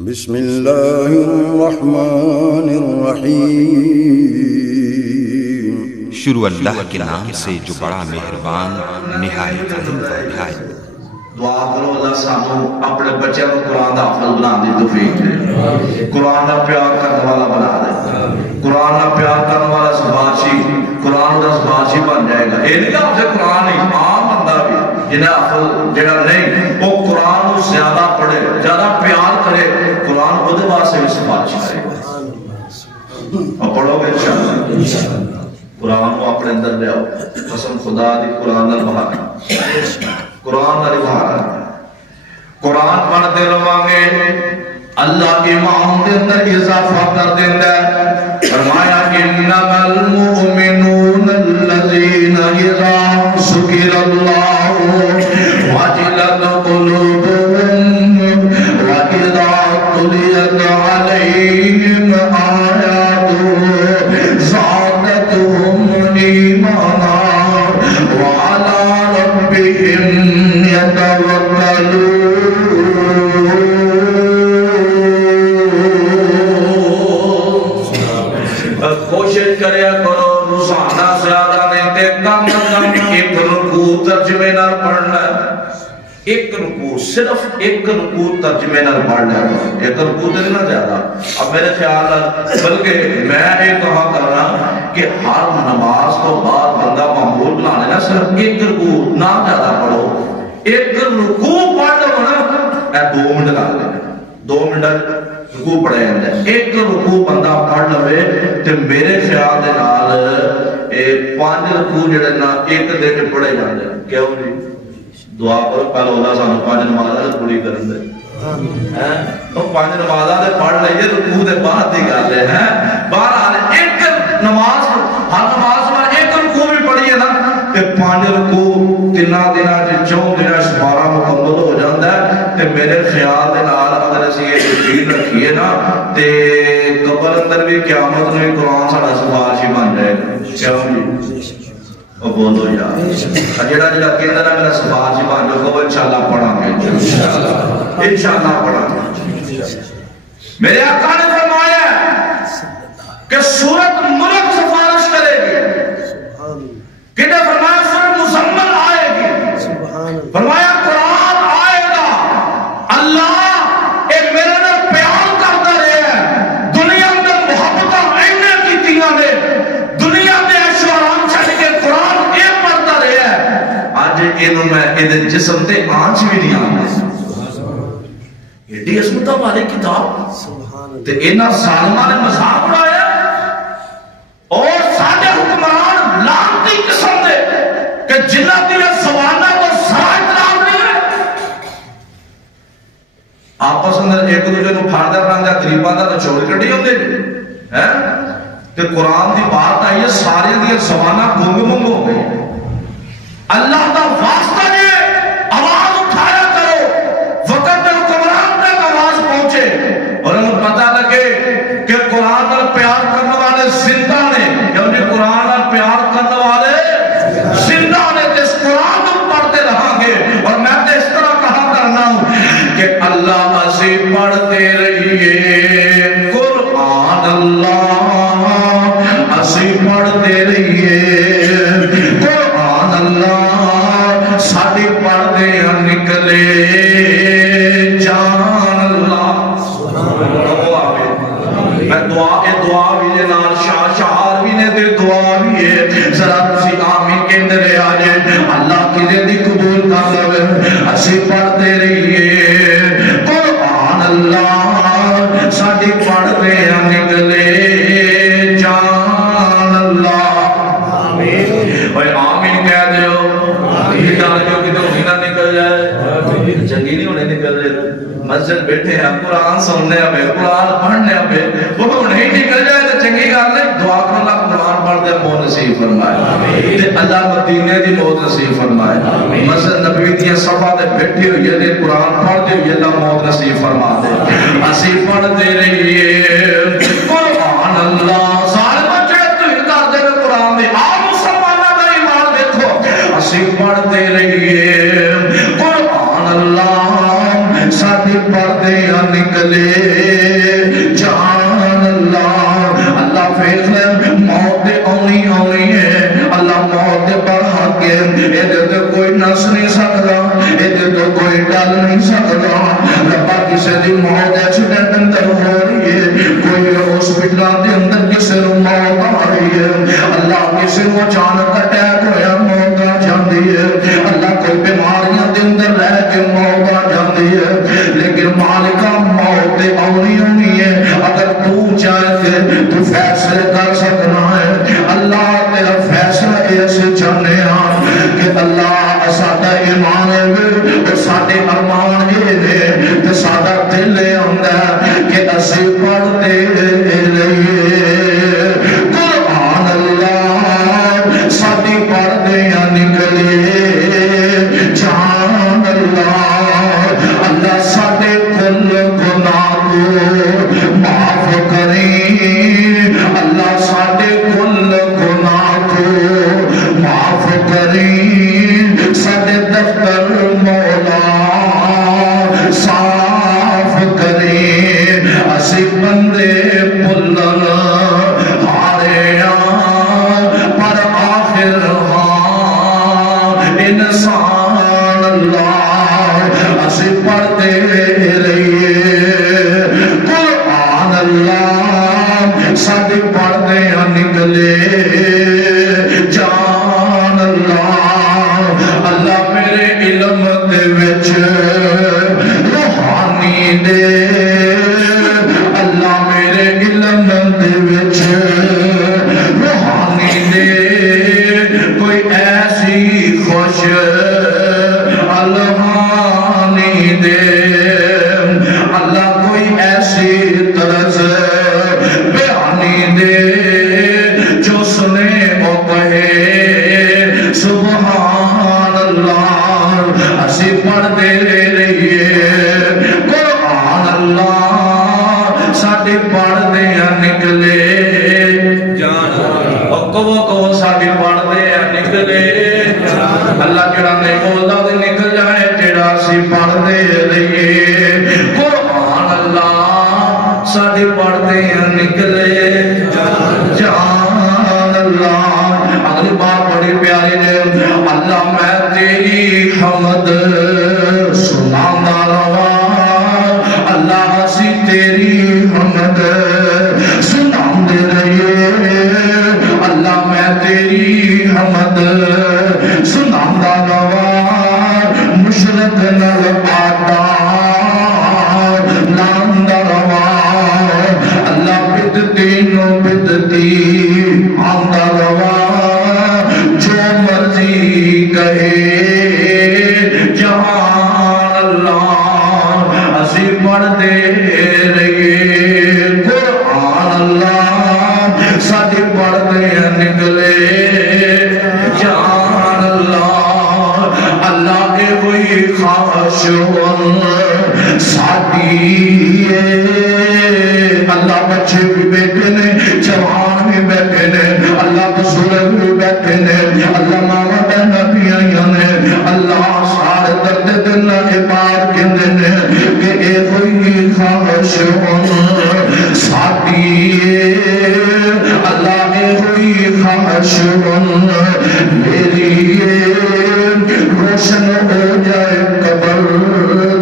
بسم اللہ الرحمن الرحیم۔ شروع اللہ کے نام سے جو بڑا مہربان نہایت رحم فرما ہے۔ دعا کرو اللہ سانو اپنے بچوں کو قرآن دا حافظ بنا دی توفیق دے، قرآن دا پیار کرنے والا بنا دے، قرآن دا پیار کرنے والا سباشی، قرآن دا سباشی بن جائے گا۔ یہ نہیں آپ سے قرآن ہی عام بندہ بھی جنہیں حافظ جگہ نہیں وہ قرآن کو زیادہ پڑھے، زیادہ پیار کرے، قرآن خود واسطے بھی سباشی کرے گا۔ اور پڑھو گے انشاءاللہ قرآن کو اپنے اندر لے آؤ، قسم خدا دی قرآن دا بہانا، قرآن دا بہانا، قرآن پڑھتے رہوانگے اللہ ایمان دے اندر اضافہ کر دیتا ہے۔ فرمایا انما المؤمنون الذین اذا ذکر اللہ وجلت قلوبهم واذا تلیت علیہم آیاتہ زادتهم ایمانا وعلی ربهم يتوکلون۔ کوشش کریا کرو روزانہ زیادہ نہیں تے کم کم ایک رکوع ترجمے نال پڑھنا ہے، ایک رکوع صرف ایک رکوع ترجمے نال پڑھنا ہے، ایک رکوع تے نہ زیادہ۔ اب میرے خیال ہے بلکہ میں یہ کہا کرنا کہ ہر نماز کو بعد بندہ معمول بنانے نا صرف ایک رکوع نہ زیادہ پڑھو، ایک رکوع پڑھ لو نا 2 منٹ لگا لے، 2 منٹ رکوع پڑھے جاندے، ایک رکوع بندہ پڑھ لوے تے میرے خیال دے نال 5 رکوع جڑے نا ایک دن وچ پڑھے جاندے۔ کیوں جی؟ دعا کرو پہلے اللہ سانو 5 نمازاں پوری کرن دے، ہیں تو 5 نمازاں تے پڑھ لئیے رکوع دے بعد دی گل ہے، ہیں بہرحال ایک نماز ہر نماز میں ایک رکوع بھی پڑھیے نا تے 5 رکوع 3 دناں 4 دناں 12 مکمل ہو جاندا ہے۔ تے میرے خیال دے نال اگر اسی یہ یقین رکھیے نا تے قبر اندر بھی قیامت میں قرآن ساڈا سفارشی بن جائے گا۔ کیوں جی؟ او بولو یار جڑا جڑا کہندا نا میرا سفارشی بن جاؤ وہ انشاءاللہ پڑھاں گے، انشاءاللہ پڑھاں گے۔ میرے آقا نے فرمایا کہ سورۃ ملک سفارش کرے گی، کہنے فرمایا سورۃ مزمل آئے گی، فرمایا قرآن آئے گا، اللہ ایک میرے نے پیار کرتا رہے ہیں، دنیا اندر محبتہ اینے کیتیاں نے، دنیا میں عیش و آرام چھڑ کے قرآن ایک پڑھتا رہے ہیں، آج انہوں میں ادھر جسم تے آنچ بھی نہیں آنے۔ ایڈی عظمتہ والی کتاب تے اینا ظالمہ نے مذاق اڑایا اور ساڈے حکمران لعنتی قسم دے کہ جنہ دیا زبانہ کو ذرا اطلاع نہیں ہے، آپس اندر ایک دوسرے کو پھاڑ دے پراندے غریباں دا چوری کڈی ہوندے ہیں تے قرآن دی بات آئی ہے سارے دی زبانہ گنگ منگ ہو گئی۔ اللہ دا واسطہ نے آواز اٹھایا کرو وقت میں حکمران تک آواز پہنچے اور انہیں پتہ لگے کہ قرآن پر پیار کرنے والے زندہ نے، کیونکہ قرآن پر پیار کرنے والے زندہ نے، اس قرآن کو پڑھتے رہاں گے۔ اور میں تو اس طرح کہا کرنا ہوں کہ اللہ سے پڑھتے رہیے قرآن، اللہ سے پڑھتے رہیے قرآن، اللہ ساڑھے پڑھتے ہیں نکلے جان اللہ۔ میں دعا بھی دے نال شعار بھی نے دے دعا بھی ہے، ذرا تسی آمین کے اندر آجے اللہ کی زندگی قبول کر لو۔ اسی پڑھتے رہیے قرآن، اللہ ساڑھے پڑھتے ہیں نکلے جان اللہ۔ آمین کہہ دیو، یہ ڈال جو کہ تو مہینہ نکل جائے، چنگی نہیں ہونے نکل رہے، مسجد بیٹھے ہیں قرآن سننے ابے قرآن پڑھنے ابے وہ نہیں نکل جائے تو چنگی گل نہیں۔ دعا کر اللہ قرآن پڑھ دے موت نصیب فرمائے، اللہ مدینے دی موت نصیب فرمائے، مسجد نبوی دی صفحہ دے بیٹھے ہوئے دے قرآن پڑھ دے ہوئے اللہ موت نصیب فرما دے۔ اسی پڑھ دے رہیے قرآن، اللہ سارے بچے تو انکار دے قرآن دے، آپ مسلمانہ کا ایمان دیکھو، اسی پڑھ دے رہیے قرآن، اللہ ساتھ پردے نکلے جان اللہ اللہ فیصلہ موت آنی آنی ہے اللہ موت پر حق ہے ادھر تو کوئی نس نہیں سکتا ادھر تو کوئی ڈال نہیں سکتا ربا کسی دی موت ایکسیڈنٹ اندر ہو رہی ہے کوئی ہاسپٹل کے اندر کسی کو موت آ رہی ہے اللہ کسی کو اچانک اٹیک ہوا موت آ جاتی ہے اللہ کوئی بیماریاں دے اندر رہ کے موت آ جاتی ہے لیکن مالکہ موت آنی آنی ہے اگر تو چاہے تو فیصلے کر سکنا ہے اللہ تیرا فیصلہ ایسے چاہنے ہیں کہ اللہ ساڈا ایمان ہے اور ساڈے ارمان ہے تے ساڈا دل آندا کہ اسی پڑھتے رہیے قرآن اللہ ساڈی پڑھدے نکلے جان اللہ اللہ ساڈے کل گناہ کو معاف کریں اللہ ساڈے کل گناہ کو معاف کریں ساڈے دفتر مولا صاف کریں اسی بندے بھلن ہارے پر آخر ہاں انسان اللہ اسی پڑھتے رہیے قرآن اللہ ساڈی پڑھتے نکلے جان اللہ اللہ میرے علم دے وچ روحانی دے اللہ میرے علم دے وچ روحانی دے کوئی ایسی خوش الہانی دے اللہ کوئی ایسی طرز بیانی دے جو سنے او کہے سبحان اللہ اسی پڑھتے رہیے قرآن اللہ ساڈی پڑھتے نکلے جان اور کہو ساڈی پڑھتے نکلے اللہ جڑا نہیں بولدا تے نکل جائے جڑا اسی پڑھتے رہیے قرآن اللہ ساڈی پڑھتے نکلے جان اللہ اگلی بات بڑی پیاری ہے اللہ میں تیری حمد سنانا رہا اللہ اسی تیری حمد سناندے رہیے اللہ میں تیری حمد سنانا رہا مشرق نل آتا لاندا رہا اللہ بدتی نو بدتی آندا رہا جو مرضی کہے جہان اللہ اسی پڑھتے رہیے قرآن اللہ ساڈی پڑھتے نکلے جان اللہ اللہ کے کوئی خواہش ساڈی اللہ بچے بھی بیٹھے نے جوان بھی بیٹھے نے اللہ بزرگ بھی بیٹھے نے اللہ ماما بہنا بھی آئیاں نے اللہ سارے درد دل کے بار کہندے نے کہ اے کوئی خواہش ساڈی اللہ اے کوئی خواہش میری روشن ہو جائے قبر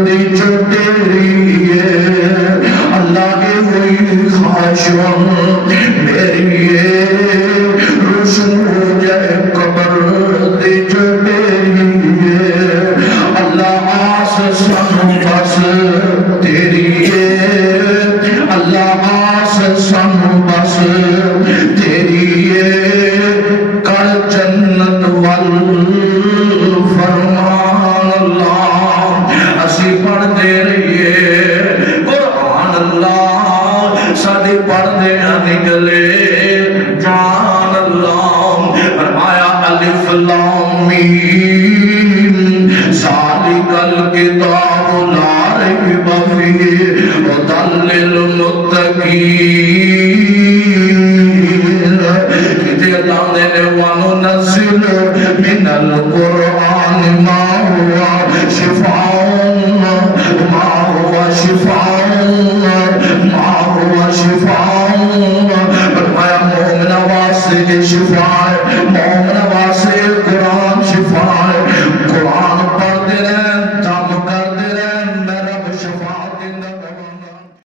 دی جو تیری ہے اللہ اے کوئی خواہش میری روشن ہو جائے قبر دی جو تیری ہے اللہ آس سن بس تیری ہے اللہ آس سن بس تیری ہے کر جنت وال فرمان اللہ اسی پڑھتے رہیے قرآن اللہ ساڈی پڑھتے نکلے جان اللہ فرمایا الف لام میم ذالک الکتاب لا ریب فیہ ھدی للمتقین کہ اللہ نے وننزل من القرآن ما هو شفاء ما هو تفعل